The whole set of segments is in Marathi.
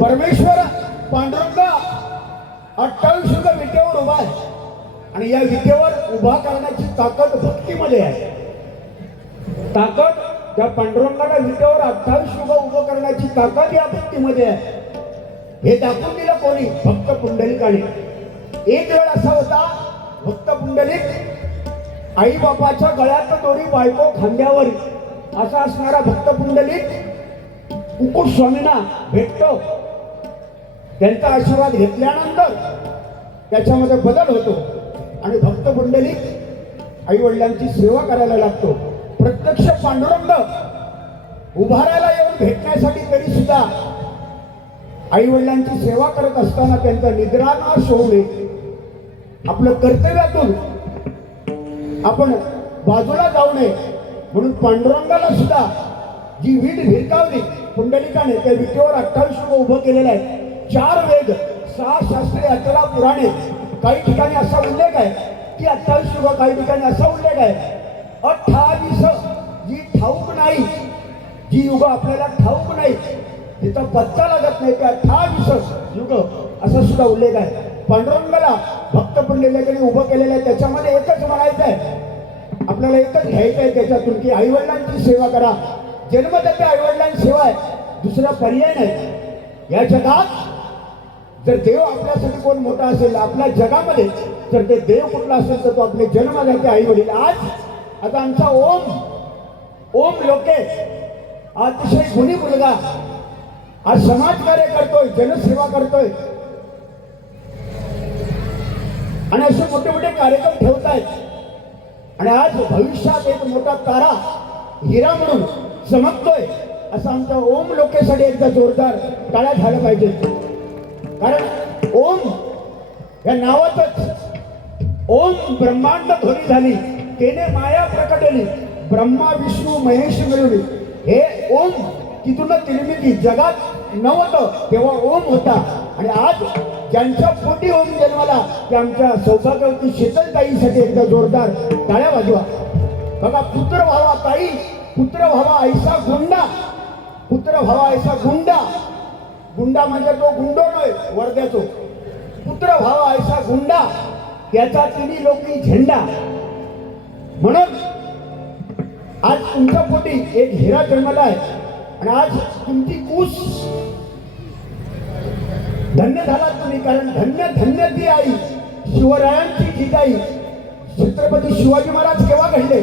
परमेश्वर पांडुरंग 28 युग विटेवर उभा आहे आणि या विटेवर उभा करण्याची ताकद भक्तीमध्ये आहे. ताकद त्या पांडुरंगाला विटेवर 28 युग उभं करण्याची ताकद या भक्तीमध्ये आहे. हे दाखवून दिलं कोणी? भक्त पुंडलिकाने. एक वेळ असा होता, भक्त पुंडलिक आई बापाच्या गळ्यात दोरी, बायको खांद्यावर असा असणारा भक्त पुंडलिक मुकुट स्वामींना भेटतो. त्यांचा आशीर्वाद घेतल्यानंतर त्याच्यामध्ये बदल होतो आणि भक्त पुंडलिक आई वडिलांची सेवा करायला लागतो. प्रत्यक्ष पांडुरंग उभारायला येऊन भेटण्यासाठी तरी सुद्धा आई वडिलांची सेवा करत असताना त्यांचा निद्रानाश होऊ नये, आपलं कर्तव्यातून आपण बाजूला जाऊ नये म्हणून पांडुरंगाला सुद्धा जी वीट भिरकावली पुंडलिकाने, त्या विटेवर 28 युग उभं केलेलं आहे. 4 वेद, 6 शास्त्रे, 18 पुराणे. काही ठिकाणी असा उल्लेख आहे की 28 युग, काही ठिकाणी असा उल्लेख आहे 28. जी ठाऊक नाही, जी युग आपल्याला ठाऊक नाही, तिचा पत्ता लागत नाही, त्या 28 युग असा सुद्धा उल्लेख आहे. पांडुरंगाला भक्त पुंडलिकाने उभं केलेलं आहे. त्याच्यामध्ये एकच म्हणायचं आहे, आपल्याला एकच घ्यायचं आहे त्याच्यातून की आई वडिलांची सेवा करा. जन्मदाते आई वडिलांची सेवा आहे, दुसरा पर्याय नाही. या जगात जर देव आपल्यासाठी कोण मोठा असेल, आपल्या जगामध्ये जर ते देव कुठला असेल तर तो आपले जन्मदाते आई वडील. आता आमचा ओम लोके अतिशय गुणी मुलगा आज समाजकार्य करतोय, जनसेवा करतोय आणि असे मोठे मोठे कार्यक्रम ठेवतायत आणि आज भविष्यात एक मोठा तारा हिरा म्हणून चमकतोय. असं आमच्या ओम लोकेसाठी एकदा जोरदार टाळ्या झाल्या पाहिजे. कारण ओम या नावातच ओम ब्रह्मांड ध्वनी झाली, तेने माया प्रकटली, ब्रह्मा विष्णू महेश मिळवली. हे ओम तिथूनच निर्मिती जगात नव्हतं तेव्हा ओम होता आणि आज ज्यांच्या पोटी ओम जन्माला त्या आमच्या सौभाग्यवती शीतलताईसाठी एकदा जोरदार टाळ्या वाजवा. बघा, पुत्र व्हावा ताई, पुत्र व्हावा ऐसा गुंडा, पुत्र व्हावा ऐसा गुंडा. गुंडा म्हणजे तो गुंडो नव्हे, वर्ध्याचो. पुत्र व्हावा ऐसा गुंडा, त्याचा तिन्ही लोकी झेंडा. म्हणून आज तुमच्या पोटी एक हिरा जन्मला आहे आणि आज तुमची कूस धन्य झाला तुम्ही. कारण धन्य धन्य ती आई शिवरायांची जिजाई छत्रपती शिवाजी महाराज केव्हा घडले?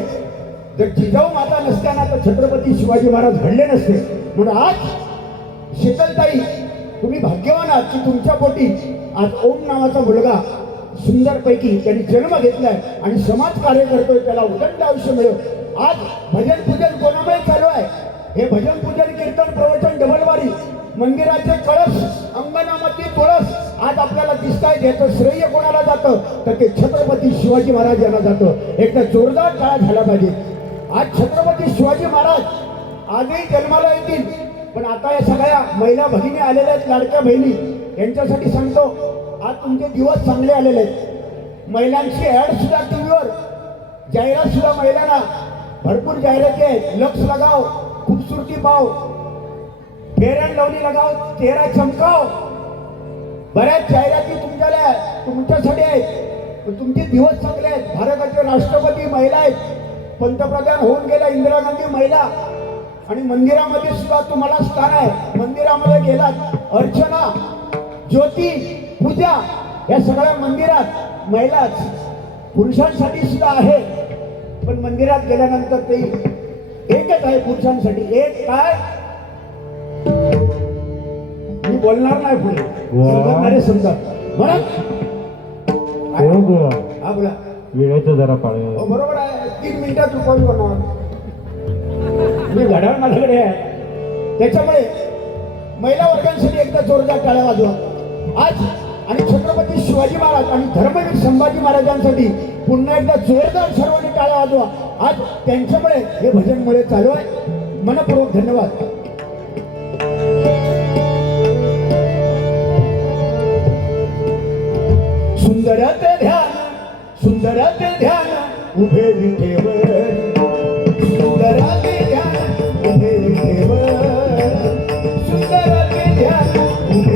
जर जिजाऊ माता नसत्याना तर छत्रपती शिवाजी महाराज घडले नसते. म्हणून आज शीतलताई तुम्ही भाग्यवान आहात की तुमच्या पोटी आज ओम नावाचा मुलगा सुंदरपैकी त्यांनी जन्म घेतलाय आणि समाज कार्य करतोय, त्याला उदंड आयुष्य मिळेल. आज भजन पूजन कोणामुळे चालू आहे? हे भजन पूजन कीर्तन प्रवचन डबलवारी मंदिराचे कळस अंगणामध्ये तुळस आज आपल्याला दिसत आहे. याचं श्रेय कोणाला जातं तर ते छत्रपती शिवाजी महाराज यांना जातं. एकदा जोरदार टाळ्या झाला पाहिजे. आज छत्रपती शिवाजी महाराज आजही जन्माला येतील, पण आता या सगळ्या महिला भगिनी आलेल्या आहेत, लाडक्या बहिणी, यांच्यासाठी सांगतो आज तुमचे दिवस चांगले आलेले आहेत. महिलांची ऍड सुद्धा टीव्हीवर, जाहिरात सुद्धा महिलांना भरपूर जाहिराती आहेत. लक्ष लगाव, खूबसूरती पाव, फेअर अँड लवली लगाव, चेहरा चमकाव, बऱ्याच जाहिराती तुमच्यासाठी आहेत. तुमचे दिवस चांगले आहेत. भारताचे राष्ट्रपती महिला आहेत, पंतप्रधान होऊन गेल्या इंदिरा गांधी महिला, आणि मंदिरामध्ये सुद्धा तुम्हाला स्थान आहे. मंदिरामध्ये गेलात, अर्चना, ज्योती, पूजा या सगळ्या मंदिरात महिलाच. पुरुषांसाठी सुद्धा आहे, पण मंदिरात गेल्यानंतर ते एकच आहे पुरुषांसाठी. एक काय, मी बोलणार नाही पुढे, समजणारे समजत. म्हणून हा बोला, वेळेचं जरा पाळे. बरोबर आहे. 3 मिनिटात रुपये बनवा, मी घड्याळ माझ्याकडे आहे. त्याच्यामुळे महिला वर्गांसाठी एकदा जोरदार टाळ्या वाजवा आज. आणि छत्रपती शिवाजी महाराज आणि धर्मवीर संभाजी महाराजांसाठी पुन्हा एकदा जोरदार सर्वांनी टाळ्या वाजवा आज. त्यांच्यामुळे हे भजनमुळे चालू आहे. मनपूर्वक धन्यवाद. सुंदराचे ध्यान, सुंदराचे ध्यान उभे विठेवर, सुंदराचे ध्यान उभे विठेवर, सुंदराचे ध्यान उभे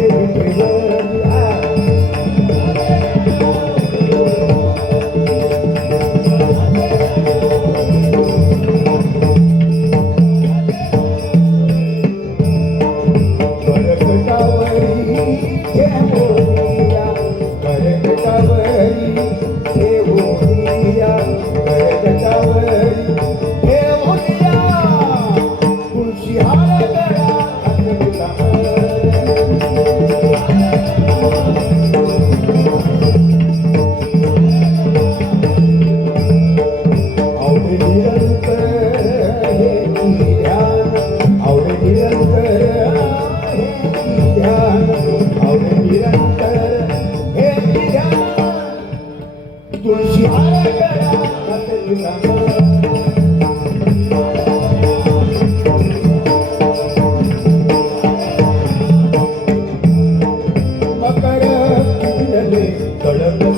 गटावरी ठेवूया घर गटावरी ठेवूया तुळशी हार गळा आवडे निरंतर हे की ध्यान आवडे निरंतर हे की ध्यान आवडे निरंतर हे की ध्यान तुळशी हार गळा मकर किंडले तळप